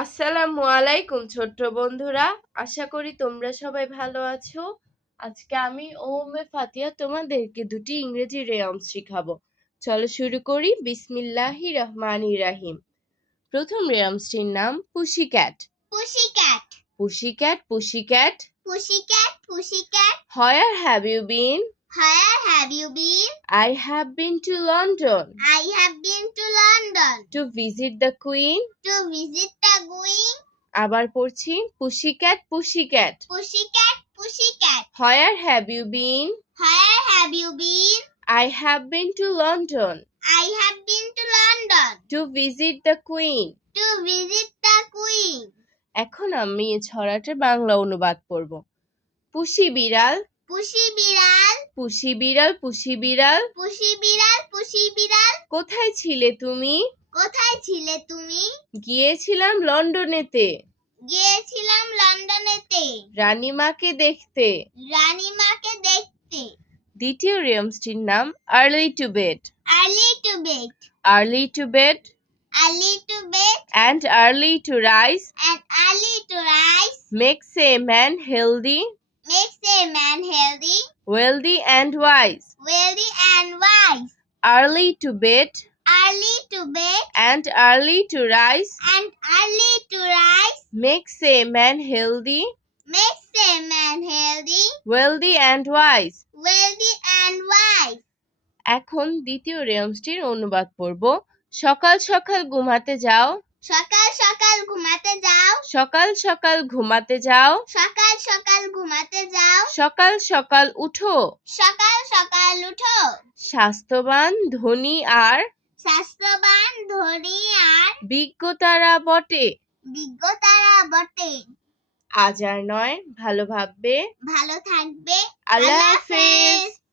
আসসালামু আলাইকুম ছোট্ট বন্ধুরা, আশা করি তোমরা সবাই ভালো আছো। আজকে আমি ওমে ফাতিয়া তোমাদেরকে দুটি ইংরেজি রেয়মস শিখাবো। চলো শুরু করি। বিসমিল্লাহির রহমানির রহিম। প্রথম রেয়মসটির নাম pussycat. Pussycat, pussycat pussycat, pussycat, pussycat. Where have you been? Where have you been? I have been to London I have been to London to visit the Queen. to visit the Queen. আবার পড়ছি, pussycat pussycat, Pussycat, pussycat. Where have you been? Where have you been? I have been to London I have been to London to visit the Queen. to visit the Queen. এখন আমি এই ছড়াটার বাংলা অনুবাদ পড়ব। পুষি বিড়াল, পুষি বিড়াল, পুষি বিড়াল, পুষি বিড়াল, পুষি বিড়াল, পুষি বিড়াল। কোথায় ছিলে তুমি? কোথায় ছিলে তুমি? গিয়েছিলাম লন্ডনেতে গিয়েছিলাম লন্ডনেতে রানীমাকে দেখতে। রানীমাকে দেখতে। দ্বিতীয় রেয়মসটির নাম early to bed. Early to bed, early to bed early to bed, and early to rise and early to rise makes a man healthy, makes a man healthy, wealthy and wise. wealthy and wise. Early to bed Early to bed and early to rise and early to rise makes a man healthy, makes a man healthy, wealthy and wise. wealthy and wise. এখন দ্বিতীয় রেয়মসটির অনুবাদ পড়ব। সকাল সকাল ঘুমাতে যাও, সকাল সকাল ঘুমাতে যাও, সকাল সকাল ঘুমাতে যাও, সকাল সকাল ঘুমাতে যাও, সকাল সকাল উঠো, সকাল সকাল উঠো। স্বাস্থ্যবান ধনী আর স্বাস্থ্যবান ধনী আর বিজ্ঞতারা বটে। বিজ্ঞতারা বটে। আজ আর নয়, ভালো ভাববে। ভালো থাকবে। আল্লাহ আল্লাহ হাফেজ। হাফেজ।